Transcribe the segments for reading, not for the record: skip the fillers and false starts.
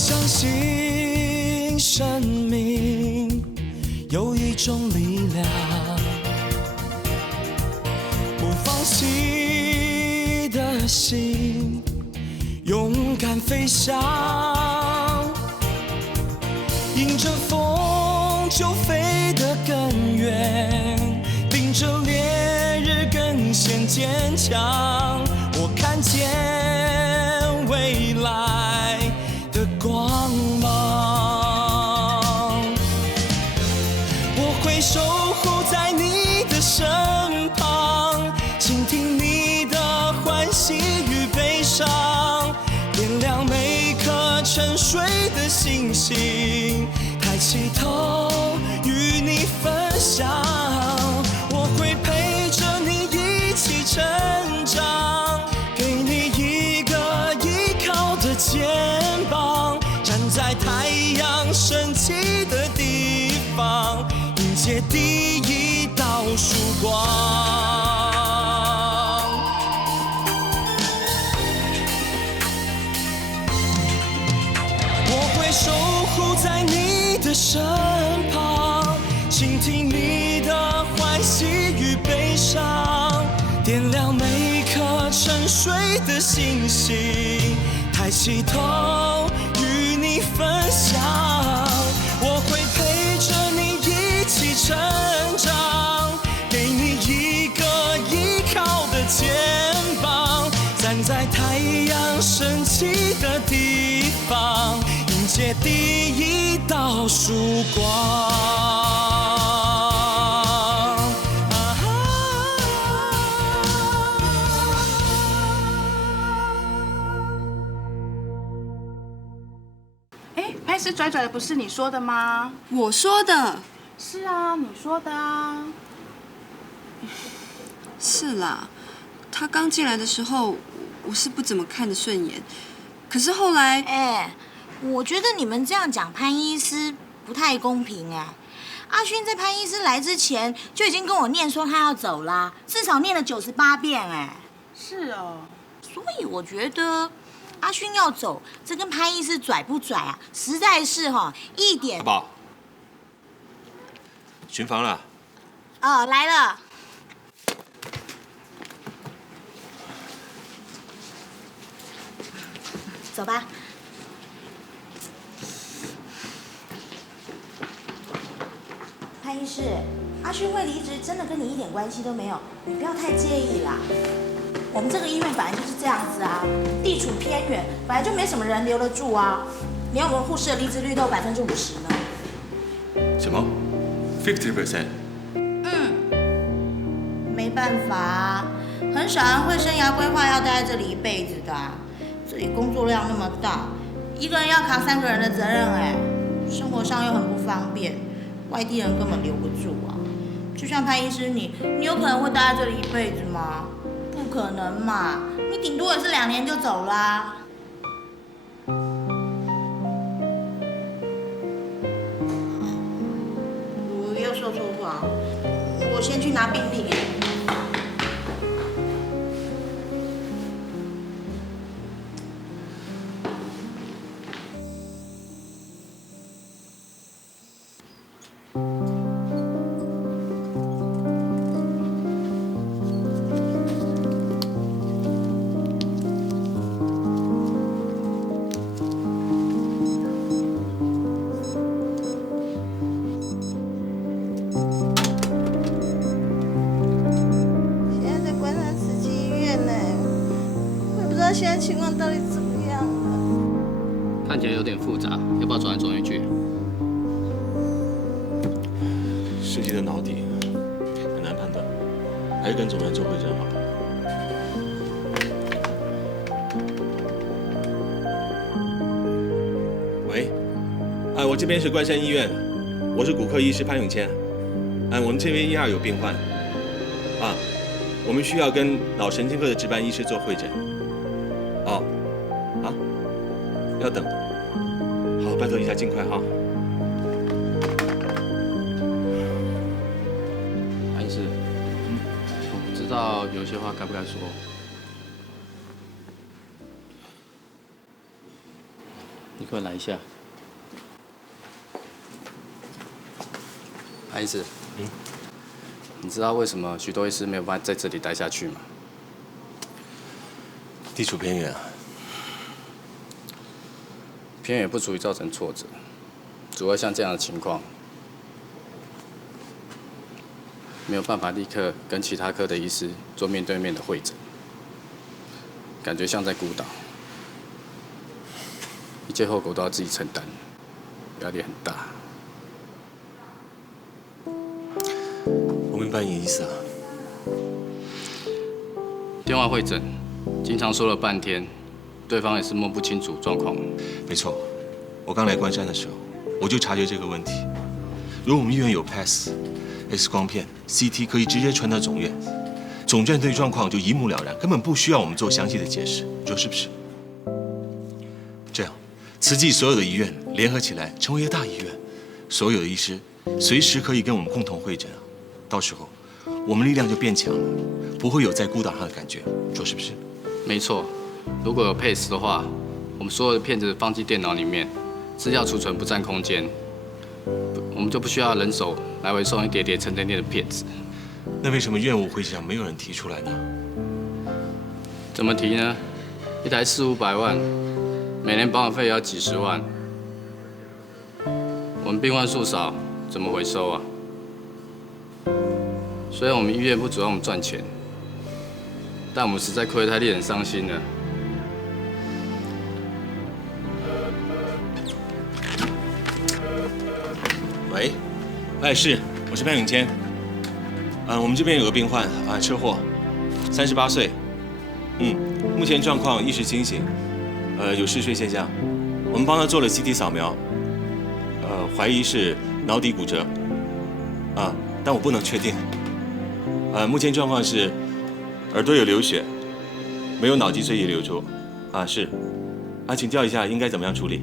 相信生命有一种力量，不放弃的心，勇敢飞翔，迎着风就飞得更远，顶着烈日更显坚强。我看见未来的光芒，我会守护在你的身旁，倾听你的欢喜与悲伤，点亮每颗沉睡的星星，抬起头与你分享。我会陪着你一起成长，给你一个依靠的肩膀，站在太阳升起的地方，迎接第一道曙光。我会守护在你的身旁，倾听你的欢喜与悲伤，点亮每颗沉睡的星星，抬起头与你分享。我会陪着你一起成长，给你一个依靠的肩膀，站在太阳升起的地方，迎接第一道曙光。拍死拽拽的不是你说的吗？我说的。是啊，你说的啊。是啦，他刚进来的时候，我是不怎么看得顺眼，可是后来，我觉得你们这样讲潘医师不太公平哎。阿勋在潘医师来之前就已经跟我念说他要走啦，至少念了98遍哎。是哦。所以我觉得阿勋要走，这跟潘医师拽不拽啊，实在是一点。阿宝，巡房了。哦，来了。走吧。潘医师，阿勋会离职真的跟你一点关系都没有，你不要太介意啦。我们这个医院本来就是这样子啊，地处偏远，本来就没什么人留得住啊。连我们护士的离职率都有50%呢。什么？50%？没办法啊，很少人会生涯规划要待在这里一辈子的啊。这里工作量那么大，一个人要扛3个人的责任哎，生活上又很不方便，外地人根本留不住啊。就像潘医师你有可能会待在这里一辈子吗？不可能嘛，你顶多也是2年就走啦。我又说错话，我先去拿病历。现在情况到底怎么样了？看起来有点复杂，要不要转来转回去？尸体的脑底很难判断，还是跟总人做会诊好。喂，我这边是关山医院，我是骨科医师潘永谦。我们这边12有病患，我们需要跟脑神经科的值班医师做会诊。要等。好，拜托一下，尽快哈。潘医师，我不知道有些话该不该说。你客来一下。潘医师，你知道为什么许多医师没有办法在这里待下去吗？地处偏远啊。偏远不足以造成挫折，主要像这样的情况，没有办法立刻跟其他科的医师做面对面的会诊，感觉像在孤岛，一切后果都要自己承担，压力很大。我明白你的意思啊。电话会诊，经常说了半天，对方也是摸不清楚状况。没错，我刚来关山的时候，我就察觉这个问题。如果我们医院有 PAS、X 光片、CT 可以直接传到总院，总院对状况就一目了然，根本不需要我们做详细的解释，你说是不是？这样，慈济所有的医院联合起来，成为一个大医院，所有的医师随时可以跟我们共同会诊啊。到时候，我们力量就变强了，不会有在孤岛上的感觉，你说是不是？没错，如果有 PACE 的话，我们所有的片子放进电脑里面，资料储存不占空间，我们就不需要人手来回送一叠叠沉甸甸的片子。那为什么院务会议上没有人提出来呢？怎么提呢？一台400-500万，每年保养费也要几十万，我们病患数少，怎么回收啊？虽然我们医院不指望我们赚钱，但我们实在亏得太令人伤心了。喂，哎是，我是潘永谦。我们这边有个病患啊，车祸，38岁，目前状况意识清醒，有嗜睡现象。我们帮他做了 CT 扫描，怀疑是脑底骨折，但我不能确定。目前状况是耳朵有流血，没有脑脊髓液流出，是，请教一下应该怎么样处理？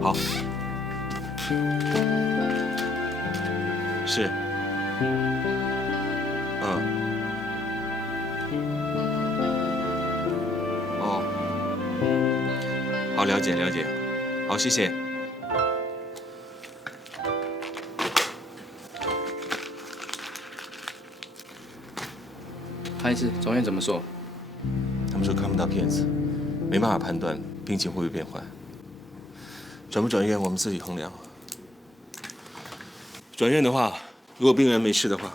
好。是，好，了解了解，好，谢谢。潘医师，总院怎么说？他们说看不到片子，没办法判断病情会不会变坏。转不转院我们自己衡量。转院的话，如果病人没事的话，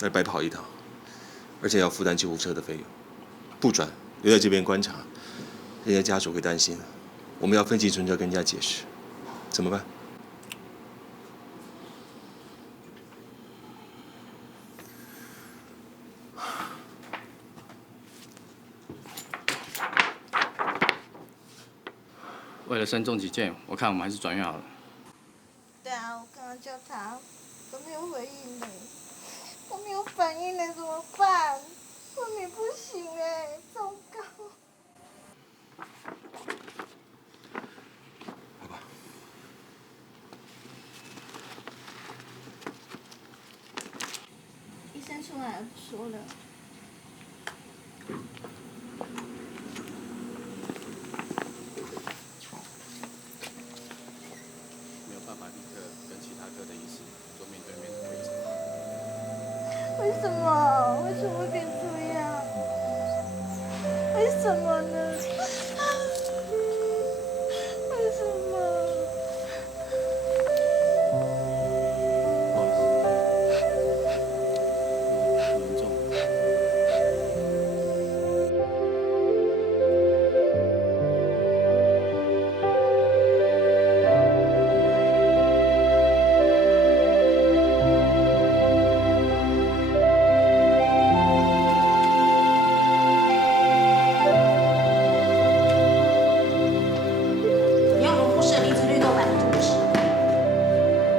那白跑一趟，而且要负担救护车的费用。不转，留在这边观察，人家家属会担心，我们要分期存折跟人家解释，怎么办？为了慎重起见，我看我们还是转院好了。对啊，我刚刚叫他都没有回应呢，都没有反应呢，怎么办？昏迷不醒哎，糟糕！好吧。医生出来了，说了。没有办法立刻跟其他科的医师做面对面的会诊。为什么？为什么会变这样？为什么呢？为什么？不好意思，很严重。你用颅部设离子率都50%。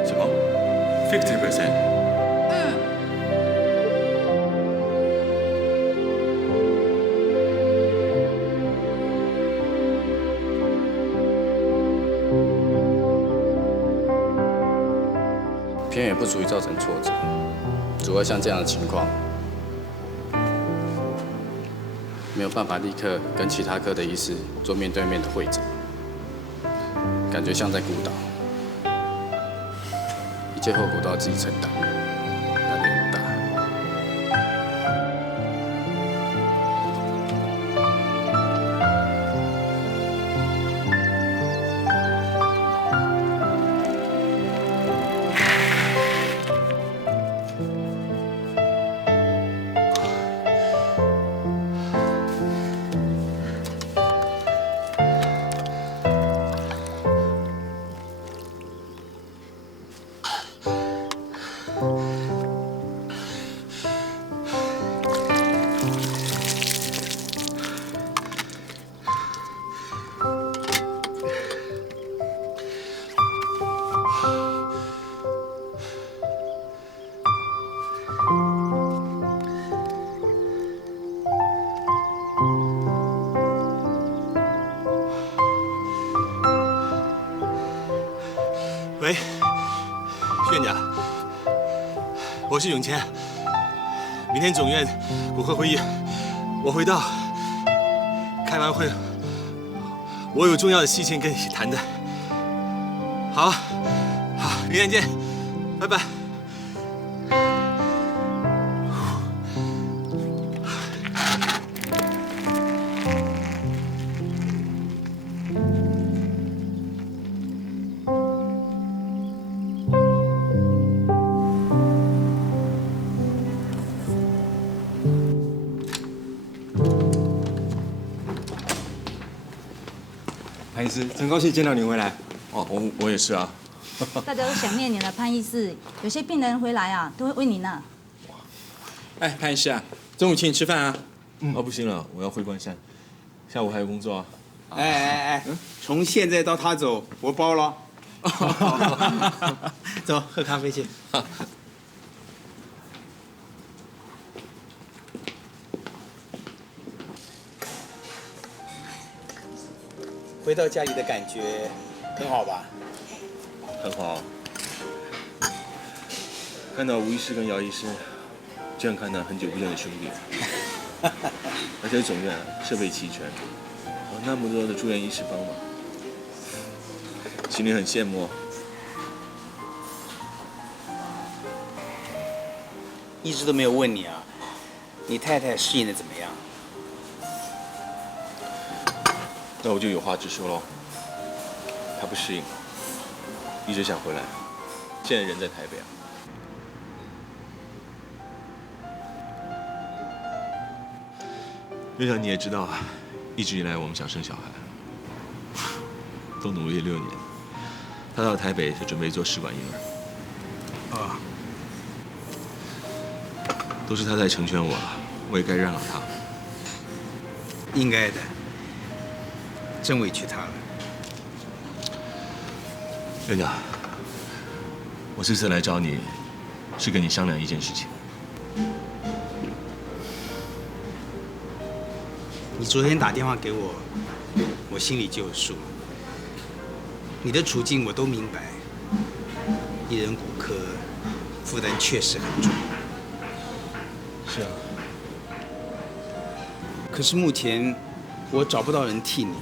什么 ？50%？偏远不足以造成挫折，主要像这样的情况，没有办法立刻跟其他科的医师做面对面的会诊，感觉像在孤岛，一切后果都要自己承担，压力很大。喂，院长，我是永谦。明天总院骨科会议，我会到。开完会，我有重要的事情跟你谈的。好，好，明天见，拜拜。潘医师，真高兴见到你回来。哦，我也是啊。大家都想念你了，潘医师。有些病人回来啊，都会问你呢。哎，潘医师啊，中午请你吃饭啊。哦，不行了，我要回关山，下午还有工作啊。哎，从现在到他走，我包了。走，喝咖啡去。回到家里的感觉很好吧？很好。看到吴医师跟姚医师，就像看到很久不见的兄弟。而且总院设备齐全，有那么多的住院医师帮忙，心里很羡慕。一直都没有问你啊，你太太适应的怎么样？那我就有话直说喽。他不适应，一直想回来，现在人在台北啊。院长你也知道啊，一直以来我们想生小孩，都努力6年。他到台北就准备做试管婴儿。啊，都是他在成全我，我也该让他。应该的，真委屈他了。院长，我这次来找你，是跟你商量一件事情。你昨天打电话给我，我心里就有数。你的处境我都明白，一人骨科负担确实很重。是啊。可是目前我找不到人替你。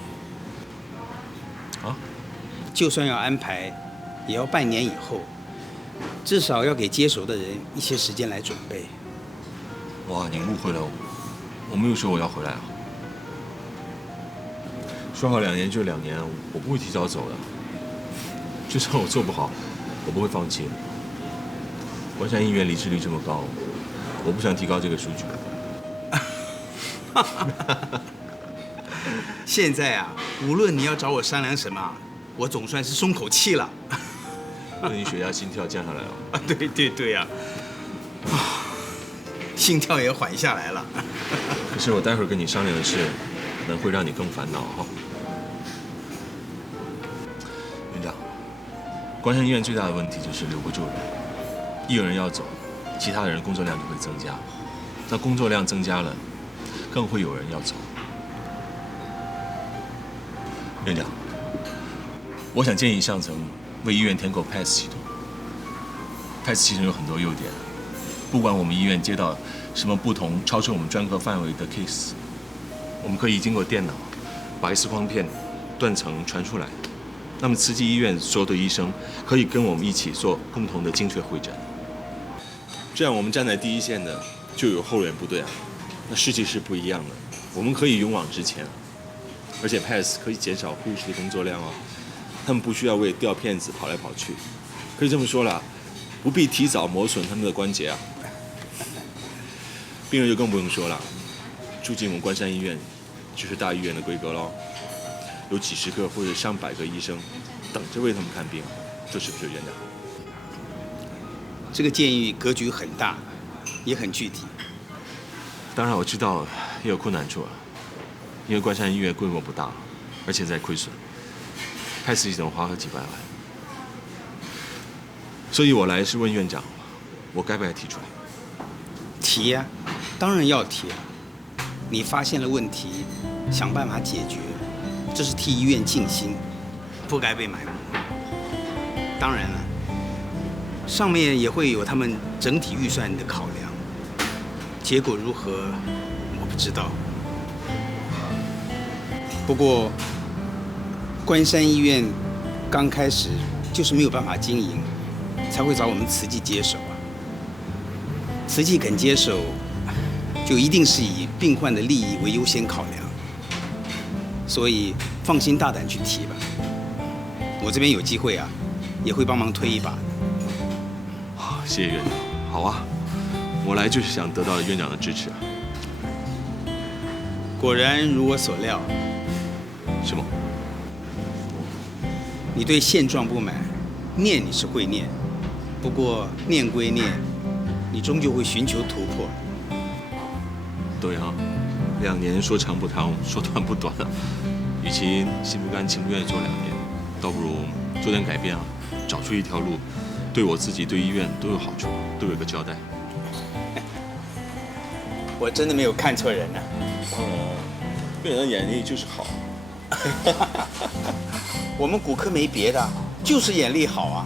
啊？就算要安排，也要半年以后，至少要给接手的人一些时间来准备。哇，你误会了我没有说我要回来啊。说好2年就2年，我不会提早走的。就算我做不好，我不会放弃。关山医院离职率这么高，我不想提高这个数据。现在啊，无论你要找我商量什么，我总算是松口气了。那你血压、心跳降下来了？啊，对呀，心跳也缓下来了。可是我待会儿跟你商量的事，可能会让你更烦恼哈。院长，关山医院最大的问题就是留不住人，一有人要走，其他的人工作量就会增加，那工作量增加了，更会有人要走。院长，我想建议上层为医院添购 PAS 系统。PAS 系统有很多优点，不管我们医院接到什么不同、超出我们专科范围的 case， 我们可以经过电脑把 X 光片断层传出来，那么慈济医院所有的医生可以跟我们一起做共同的精确会诊，这样我们站在第一线的就有后援部队啊，那士气是不一样的。我们可以勇往直前，而且 PASS 可以减少护士的工作量哦，他们不需要为钓骗子跑来跑去，可以这么说啦，不必提早磨损他们的关节啊。病人就更不用说了，住进我们关山医院就是大医院的规格喽，有几十个或者上百个医生等着为他们看病，这是不是院长？这个建议格局很大，也很具体。当然我知道也有困难处啊，因为关山医院规模不大，而且在亏损，PASS系统花了几百万，所以我来是问院长，我该不该提出来？提呀，当然要提啊！你发现了问题，想办法解决，这是替医院尽心，不该被埋没。当然了，上面也会有他们整体预算的考量，结果如何，我不知道。不过，关山医院刚开始就是没有办法经营，才会找我们慈济接手啊。慈济肯接手，就一定是以病患的利益为优先考量，所以放心大胆去提吧。我这边有机会啊，也会帮忙推一把的。好，谢谢院长。好啊，我来就是想得到院长的支持啊。果然如我所料。什么？你对现状不满，念你是会念，不过念归念，你终究会寻求突破。对啊，2年说长不长，说短不短啊。与其心不甘情不愿做2年，倒不如做点改变啊，找出一条路，对我自己、对医院都有好处，都有个交代。我真的没有看错人啊。院长的眼力就是好。我们骨科没别的，就是眼力好啊。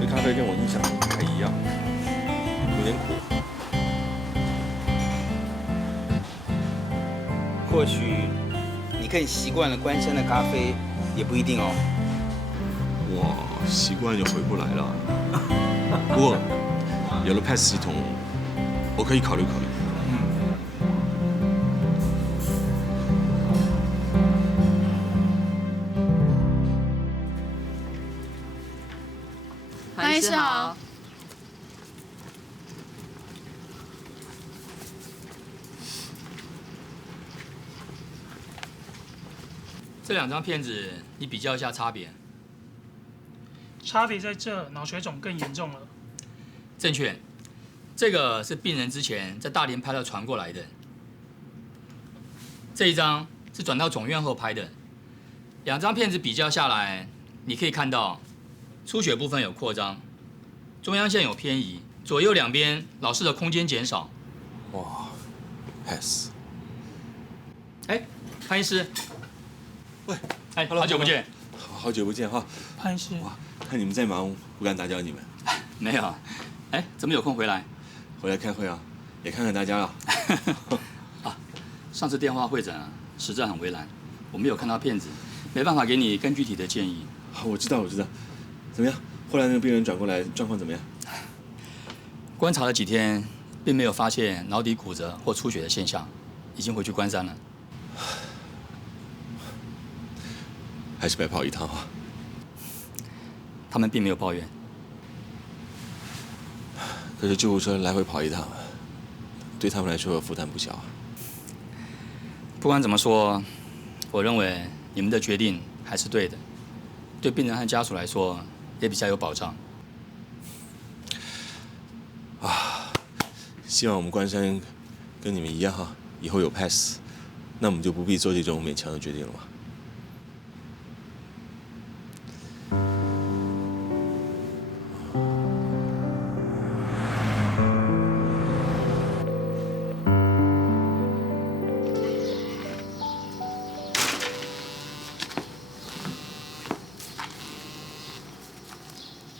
这咖啡跟我印象不太一样，有点苦。或许你更习惯了关山的咖啡，也不一定哦。我习惯就回不来了。不过有了 PASS 系统，我可以考虑考虑。潘医师好。这2张片子你比较一下差别。差别在这，脑水肿更严重了。正确，这个是病人之前在大连拍到传过来的。这一张是转到总院后拍的。2张片子比较下来，你可以看到出血部分有扩张，中央线有偏移，左右两边老式的空间减少。哇 ，PASS。哎，潘医师。喂，哎，好久不见。好久不见哈。潘医师。哇，看你们在忙，不敢打搅你们。没有。哎，怎么有空回来？回来开会啊，也看看大家了。啊，上次电话会诊啊，实在很为难，我没有看到片子，没办法给你更具体的建议。我知道，我知道。怎么样？后来那个病人转过来，状况怎么样？观察了几天，并没有发现脑底骨折或出血的现象，已经回去关山了。还是白跑一趟啊。他们并没有抱怨。可是救护车来回跑一趟，对他们来说负担不小啊。不管怎么说，我认为你们的决定还是对的，对病人和家属来说也比较有保障。啊，希望我们关山跟你们一样哈，以后有 PASS， 那我们就不必做这种勉强的决定了嘛。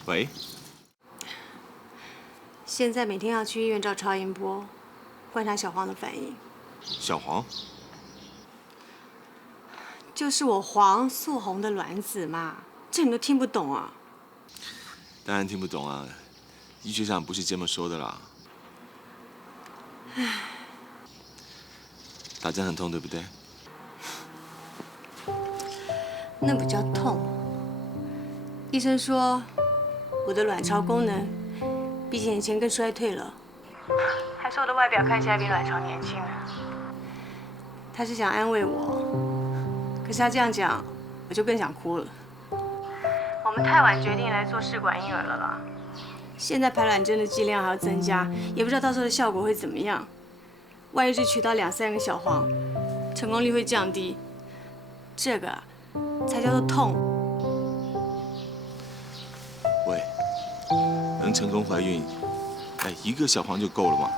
喂，现在每天要去医院照超音波，观察小黄的反应。小黄？就是我黄素红的卵子嘛，这你都听不懂啊？当然听不懂啊，医学上不是这么说的啦。唉，打针很痛，对不对？那不叫痛。医生说我的卵巢功能比几年前更衰退了，还说我的外表看起来比卵巢年轻了。他是想安慰我，可是他这样讲，我就更想哭了。我们太晚决定来做试管婴儿了啦，现在排卵针的剂量还要增加，也不知道到时候的效果会怎么样。万一只取到2、3个小黄，成功率会降低，这个才叫做痛。喂，能成功怀孕，1个小黄就够了嘛？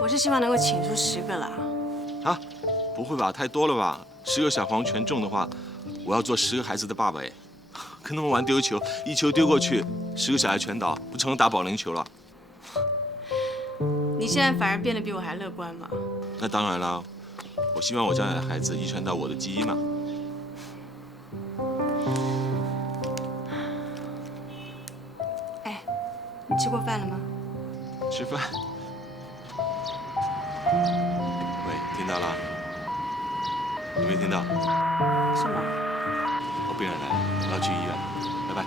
我是希望能够请出10个啦。啊，不会吧？太多了吧？10个小黄全中的话，我要做10个孩子的爸爸哎。跟他们玩丢球，一球丢过去，10个小孩全倒，不成了打保龄球了？你现在反而变得比我还乐观嘛？那当然啦，我希望我将来的孩子遗传到我的基因嘛。哎，你吃过饭了吗？吃饭。喂，听到了？有没有听到？什么？我病人来了，我要去医院，拜拜。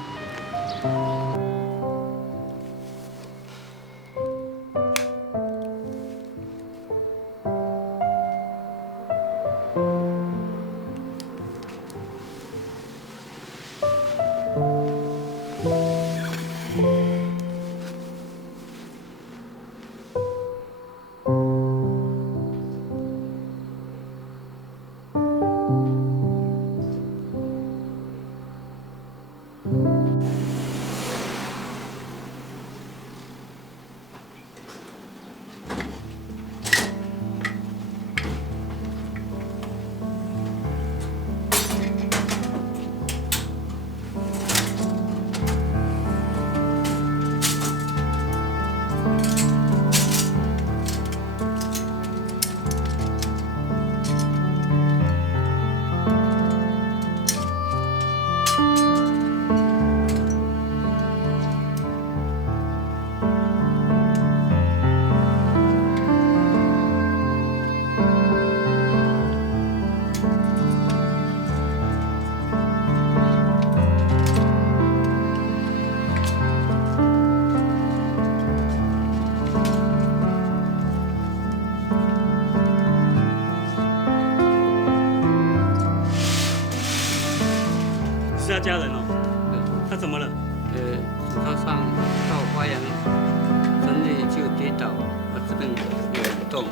是他家人哦。他怎么了？手套上到花园整理就跌倒，我这边有洞。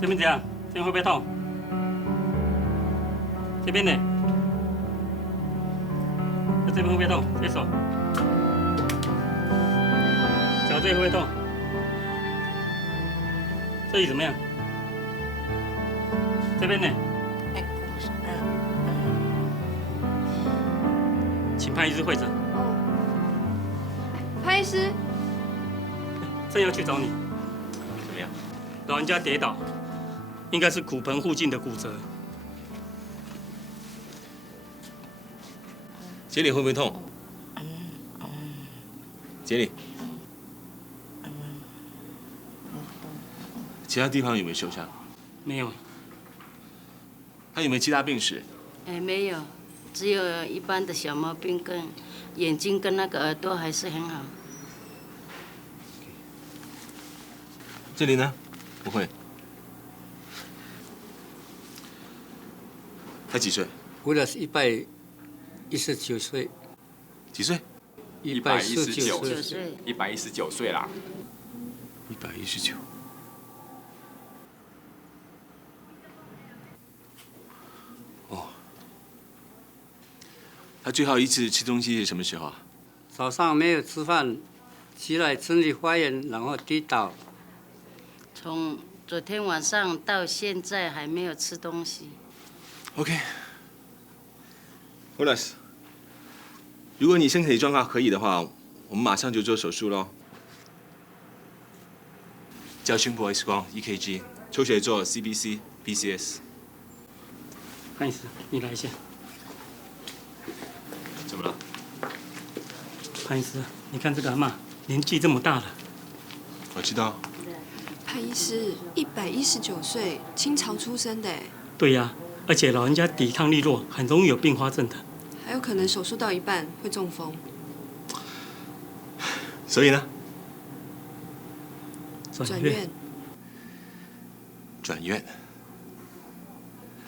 这边怎样？这边会不会痛？这边呢？这边会不会痛？这手。脚这里会不会痛？这里怎么样？这边呢？请潘医师会诊。潘医师，正要去找你。怎么样？老人家跌倒，应该是骨盆附近的骨折。杰里会不会痛？杰里，其他地方有没有受伤？没有。他有没有其他病史？没有，只有一般的小毛病，跟眼睛跟那个耳朵还是很好。这里呢？不会。他几岁？我的是119岁。几岁？119岁。 119岁啦。119。哦。他最后一次吃东西是什么时候啊？早上没有吃饭，起来整理花园，然后跌倒。从昨天晚上到现在还没有吃东西。OK， Horace， 如果你身体状况可以的话，我们马上就做手术喽。照胸部 X 光、EKG， 抽血做 CBC、BCS。潘医师，你来一下。怎么了？潘医师，你看这个阿嬷年纪这么大了。我知道。潘医师119岁，清朝出生的。对呀，而且老人家抵抗力弱，很容易有并发症的。还有可能手术到一半会中风。所以呢？转院。转院。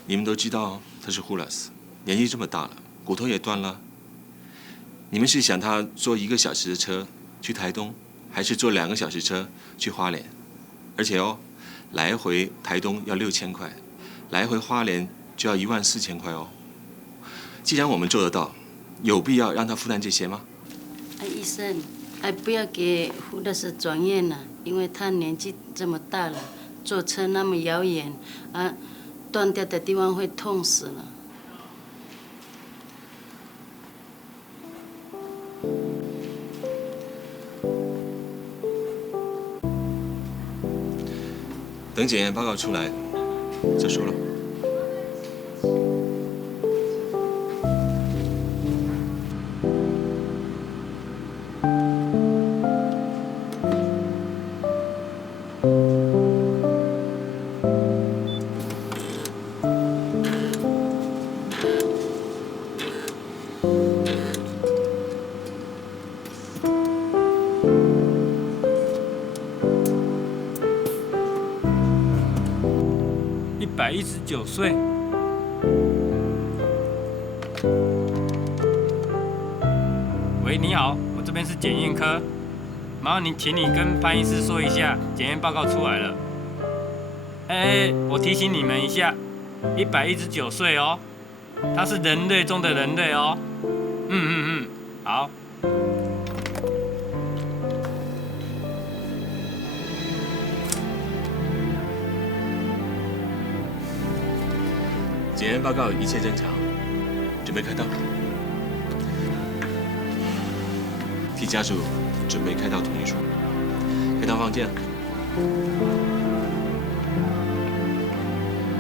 你们都知道他是 Horace， 年纪这么大了，骨头也断了。你们是想他坐1个小时的车去台东，还是坐2个小时车去花莲？而且哦，来回台东要6000块，来回花莲就要14000块哦。既然我们做得到，有必要让他负担这些吗？医生，不要给胡大师转院了，因为他年纪这么大了，坐车那么遥远，断掉的地方会痛死了。等检验报告出来再说了。119岁。喂，你好，我这边是检验科，麻烦请你跟潘医师说一下，检验报告出来了。我提醒你们一下，119岁哦，他是人类中的人类哦。好。检验报告一切正常，准备开刀。替家属准备开刀同意书。开刀房间。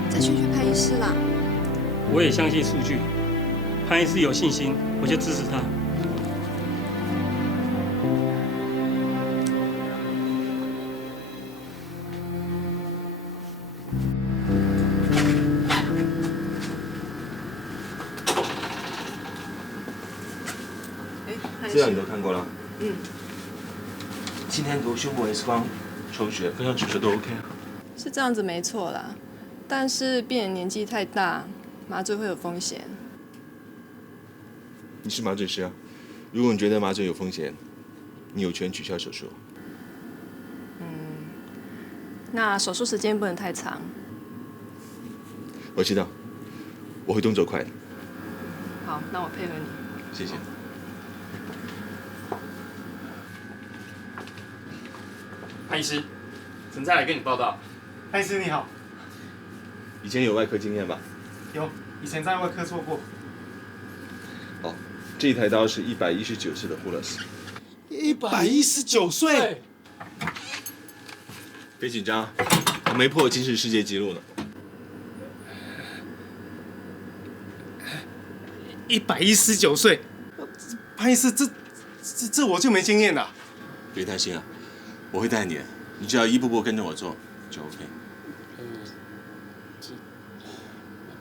再劝劝潘医师啦。我也相信数据，潘医师有信心，我就支持他。资料你都看过了。今天读胸部 X 光、抽血、各项指数都 OK 啊。是这样子没错啦，但是病人年纪太大，麻醉会有风险。你是麻醉师啊，如果你觉得麻醉有风险，你有权取消手术。那手术时间不能太长。我知道，我会动作快的。好，那我配合你。谢谢。潘医师，陈再来跟你报道。潘医师你好。以前有外科经验吧？有，以前在外科做过。哦，这一台刀是119岁的Horace。119岁。别紧张，我没破吉尼斯世界纪录呢。119岁，潘医师，这我就没经验了。别担心啊，我会带你，你只要一步步跟着我做就 OK。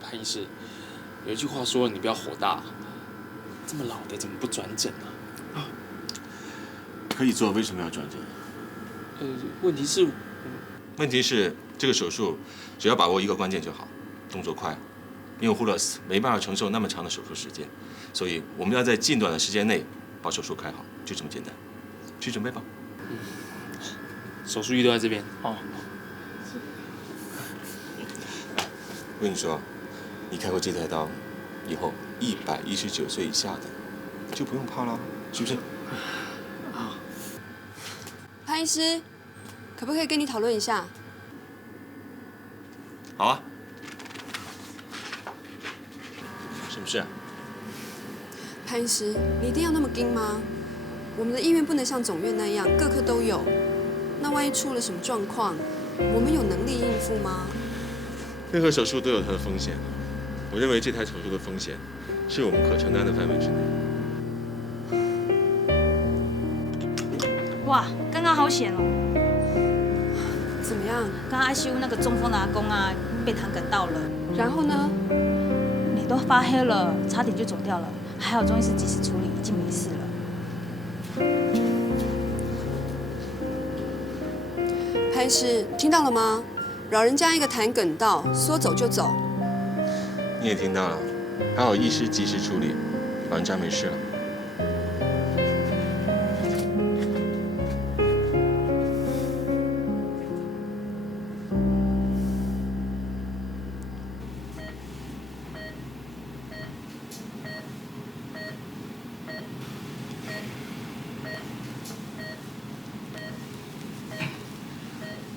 潘医师，有一句话说你不要火大，这么老的怎么不转诊啊？可以做，为什么要转诊？问题是这个手术只要把握一个关键就好，动作快。因为Horace没办法承受那么长的手术时间，所以我们要在尽短的时间内把手术开好，就这么简单。去准备吧。手术衣都在这边。哦。我跟你说，你开过这台刀，以后119岁以下的就不用怕了，是不是？潘医师，可不可以跟你讨论一下？好啊。什么事啊？潘医师，你一定要那么盯吗？我们的医院不能像总院那样各科都有，那万一出了什么状况，我们有能力应付吗？任何手术都有它的风险，我认为这台手术的风险是我们可承担的范围之内。哇，刚刚好险哦！怎么样？刚刚 ICU 那个中风的阿公啊，被弹梗到了。然后呢？脸都发黑了，差点就走掉了。还好中医师及时处理，已经没事了。潘医师，听到了吗？老人家一个弹梗到，说走就走。你也听到了，还好医师及时处理，老人家没事了。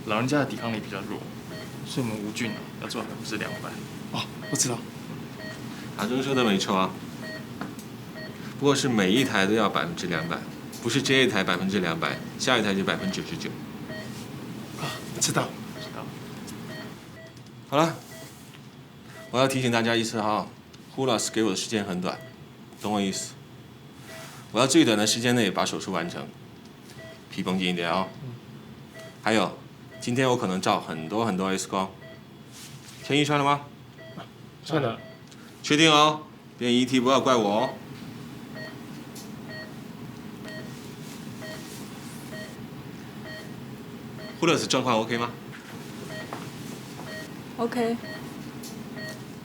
老人家的抵抗力比较弱，所以我们无菌要做200%。哦，我知道。阿忠说的没错啊，不过是每一台都要200%，不是这一台200%，下一台就99%。啊，知道。好了，我要提醒大家一次哈，胡老师给我的时间很短，懂我意思？我要最短的时间内把手术完成，皮绷紧一点哦。还有。今天我可能照很多 X 光，签衣穿了吗？穿了。确定哦，变遗体不要怪我哦。胡勒斯状况 OK 吗 ？OK。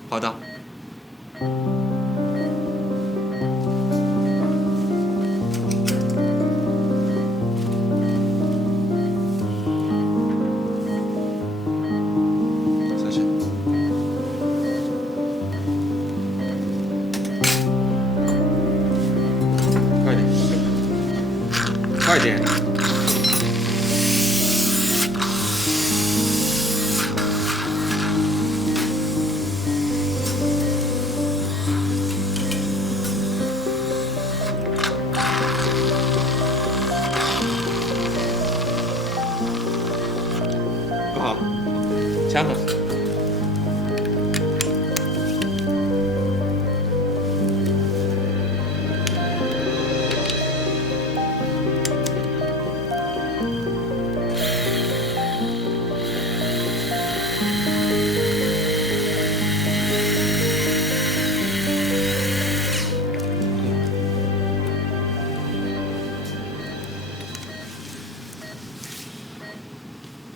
报道。快点！不好，枪了！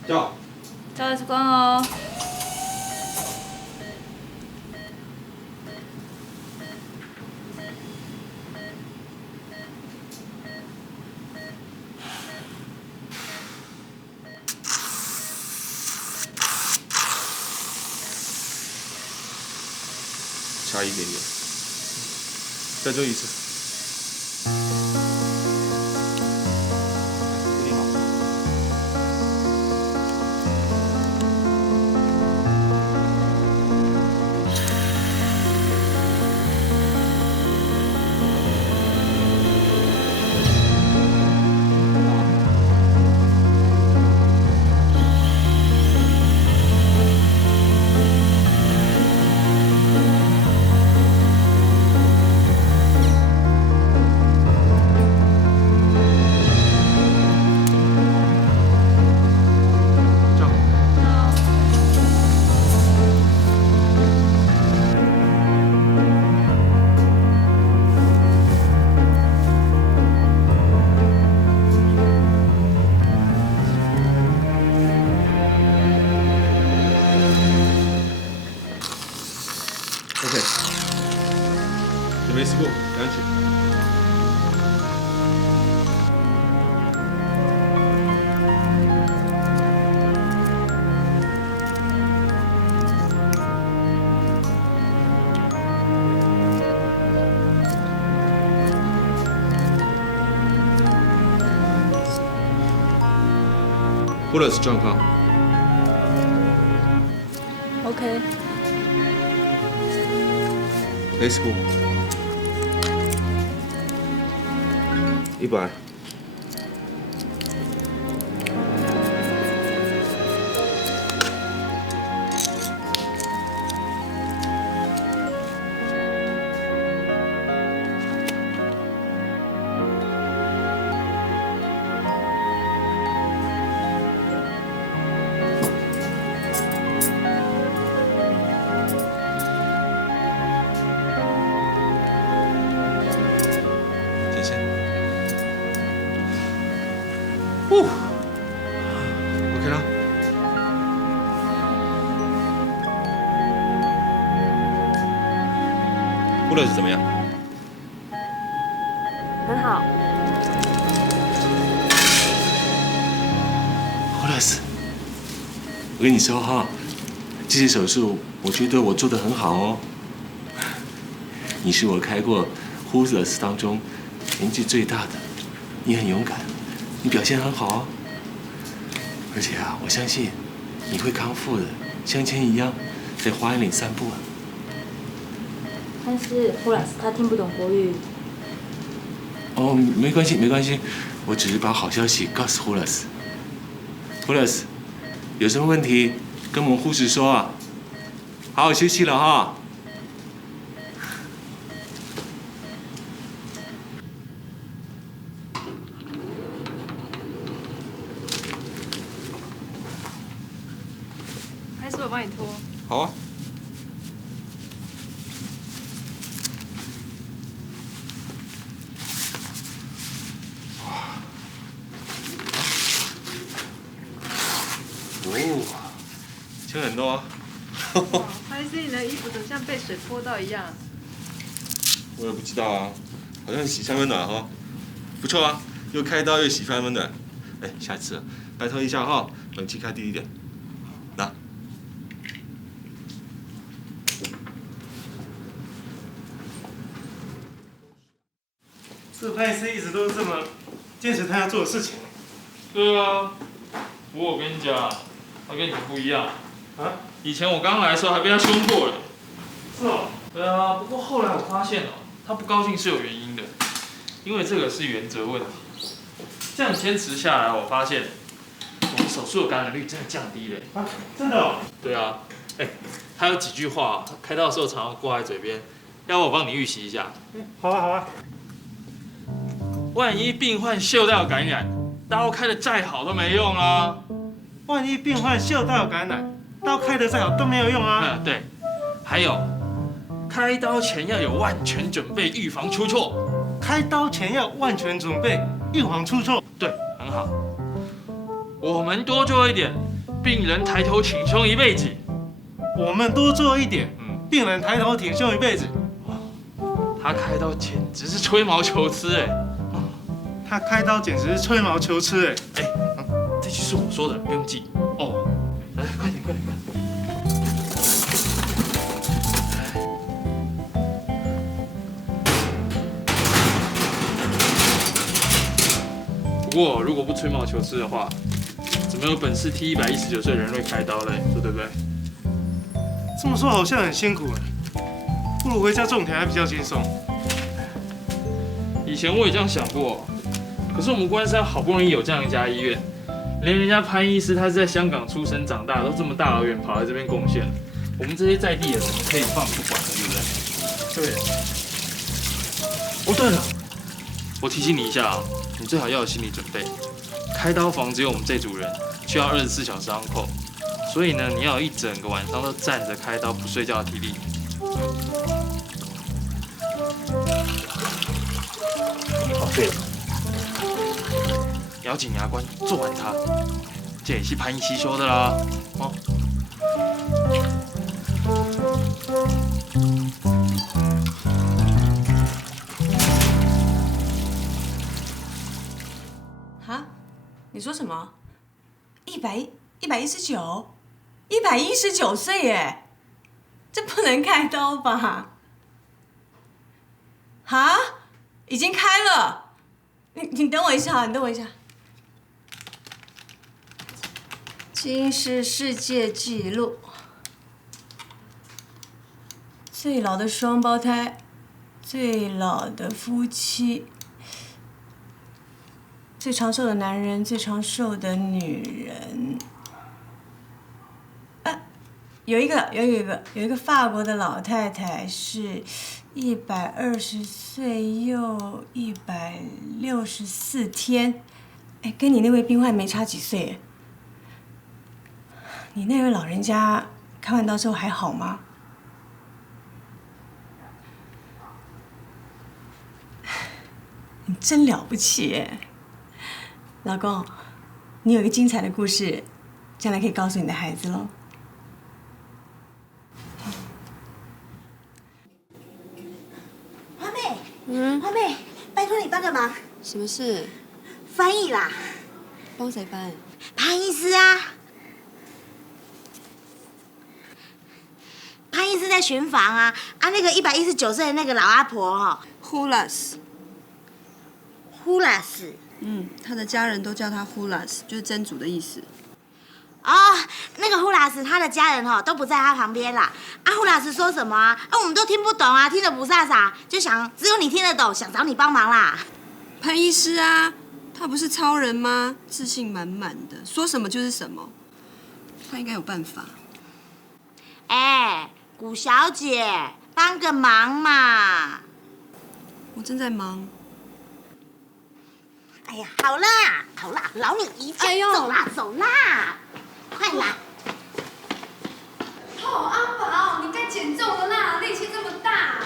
照 X 光哦。差一点点，再做一次。OK， 准备4步，量取。胡勒斯状况 OK。Let's go。100。OK 了。布勒斯怎么样？很好。布勒斯，我跟你说哈，这些手术我觉得我做得很好哦。你是我开过 Hooters 当中年纪最大的，你很勇敢，你表现很好哦。而且啊，我相信你会康复的，像芊一样在花园里散步啊。但是霍老师他听不懂国语。哦，没关系，没关系，我只是把好消息告诉霍勒斯。霍勒斯，有什么问题跟我们护士说啊。好好休息了哈。还是我帮你脱。好啊。哦，轻很多啊。潘医师，你的衣服怎么像被水泼到一样？我也不知道啊，好像洗三温暖哈，不错啊，又开刀又洗三温暖。哎，下次拜托一下哈，冷气开低一点。拿。这潘医师一直都是这么坚持他要做的事情。对啊，不过我跟你讲，他跟你不一样啊。以前我刚来的时候还被他凶过了。是哦。对啊，不过后来我发现他不高兴是有原因的，因为这个是原则问题。这样坚持下来，我发现我们手术的感染率真的降低了。啊，真的哦。对啊，哎，他有几句话，开刀的时候常常挂在嘴边，要我帮你预习一下。好啊，好啊。万一病患嗅到感染，刀开的再好都没用啊。万一病患嗅到感染，刀开的再好都没有用啊。对。还有，开刀前要有万全准备，预防出错。开刀前要万全准备，预防出错。对，很好。我们多做一点，病人抬头挺胸一辈子。我们多做一点，病人抬头挺胸一辈子。他开刀简直是吹毛求疵哎。他开刀简直是吹毛求疵哎！哎，这句是我说的，不用记哦。来，快点，快点，快点！不过，如果不吹毛求疵的话，怎么有本事替119岁人类开刀嘞？说对不对？这么说好像很辛苦哎，不如回家种田还比较轻松。以前我也这样想过。可是我们关山好不容易有这样一家医院，连人家潘医师他是在香港出生长大，都这么大老远跑来这边贡献，我们这些在地的人可以放不管，对不对？对。哦，对了，我提醒你一下啊，你最好要有心理准备，开刀房只有我们这组人，需要24小时 on call， 所以呢，你要有一整个晚上都站着开刀不睡觉的体力。哦，对了。咬紧牙关做完它，这也是潘医师说的啦。哦。啊？你说什么？119岁耶？这不能开刀吧？啊？已经开了？你等我一下，你等我一下。金氏世界纪录，最老的双胞胎，最老的夫妻，最长寿的男人，最长寿的女人。有一个法国的老太太是120岁又164天，哎，跟你那位病患没差几岁。你那位老人家开完刀之后还好吗？你真了不起耶，老公，你有一个精彩的故事，将来可以告诉你的孩子喽。花妹，拜托你帮个忙。什么事？翻译啦。帮谁翻？潘医师啊。潘医师在巡房啊，那个119岁的那个老阿婆哦。Hulas。Hulas。他的家人都叫他 Hulas， 就是真主的意思。哦，那个呼拉斯他的家人都不在他旁边啦。呼拉斯说什么啊？我们都听不懂啊，听得不飒飒，就想只有你听得懂，想找你帮忙啦。潘医师啊，他不是超人吗？自信满满的，说什么就是什么。他应该有办法。哎，古小姐，帮个忙嘛。我正在忙。哎呀，好啦，劳你一件，走啦。快来！阿宝，你该减重了啦，力气这么大。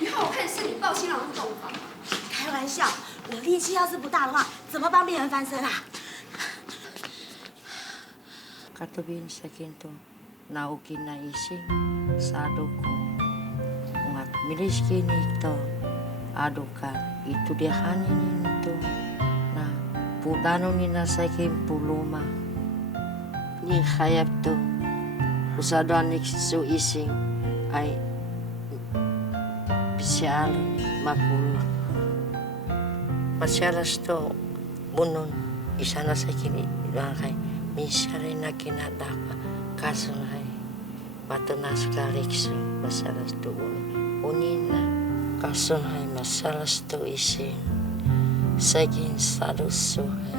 以后我看是你报新郎入洞房。开玩笑，我力气要是不大的话，怎么帮病人翻身啊？Katubin sa kinto, naukin na ising sa aduko. Ungat milis kinito, aduka itu dia hanin itu na pudano ni nasa kimpuluma. Ni hayap to usadoan su ising ay pisyalan makulu. Pasyalas to bunun isa na sa kini kay misyari na kinadapa kasunay patunas kalikso pasyalas to unina kasunay masalas to ising sagin sadusuhay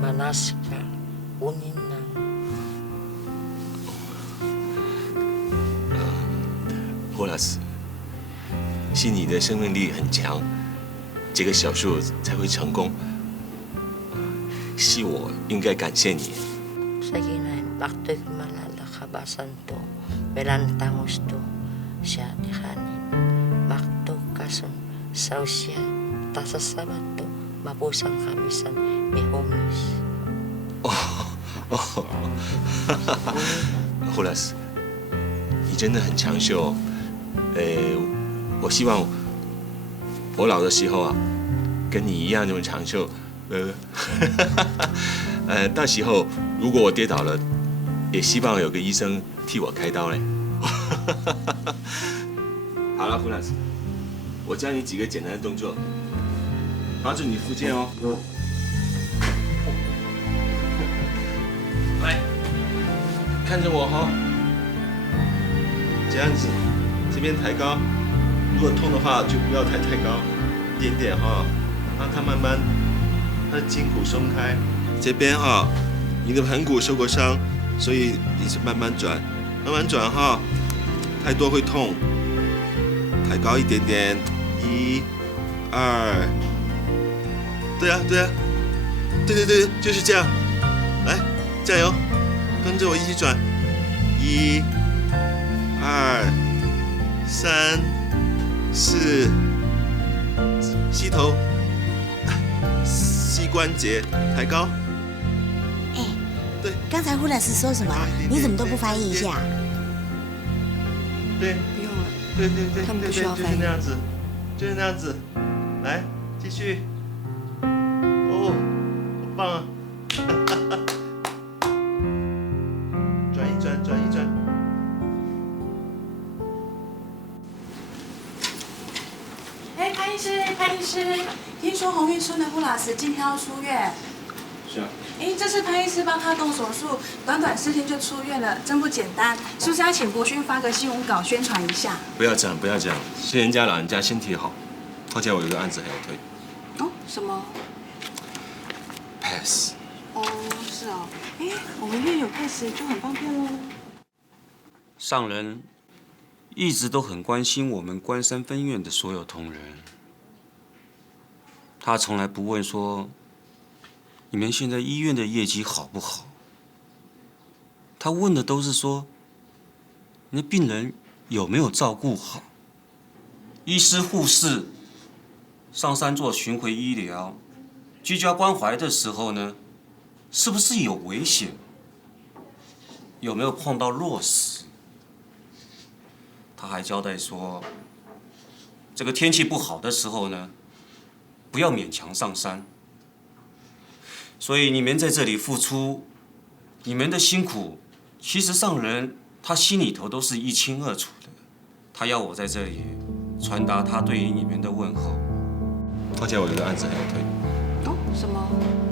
manaska unina.霍拉斯，是你的生命力很强，这个手术才会成功。是我应该感谢你。Sige na, bakit malala kabasan to, belantamos to, siya dihanin, bakto kason, sausya, tasasabat to, mapusang kamisan, may homeless. 霍拉斯，你真的很长寿。我希望我老的时候啊，跟你一样那么长寿。到时候如果我跌倒了，也希望有个医生替我开刀嘞。好了，胡老师，我教你几个简单的动作，帮助你复健哦。来，看着我哈，这样子。这边抬高，如果痛的话就不要抬太高，一点点哈，让它慢慢，它的筋骨松开。这边哈，你的盆骨受过伤，所以你是慢慢转，慢慢转哈，太多会痛。抬高一点点，1、2，对啊，对，就是这样。来，加油，跟着我一起转，1、2。3、4，膝头、膝关节抬高。对。刚才胡老师说什么？你怎么都不翻译一下？对。不用了。对，他们不需要翻译。就是那样子。来，继续。哦，好棒啊！转一转。潘医师，听说洪玉村的胡老师今天要出院。是啊。这次潘医师帮他动手术，短4天就出院了，真不简单。是不是要请国勋发个新闻稿宣传一下？不要这样，是人家老人家身体好，况且我有个案子还要推。什么？ pass。哦，是哦。哎，我们院有 pass 就很方便喽。上人一直都很关心我们关山分院的所有同仁，他从来不问说你们现在医院的业绩好不好，他问的都是说你的病人有没有照顾好，医师护士上山做巡回医疗、居家关怀的时候呢，是不是有危险？有没有碰到弱势？他还交代说，这个天气不好的时候呢，不要勉强上山。所以你们在这里付出，你们的辛苦，其实上人他心里头都是一清二楚的。他要我在这里传达他对于你们的问候。况且我有个案子还要推。哦，什么？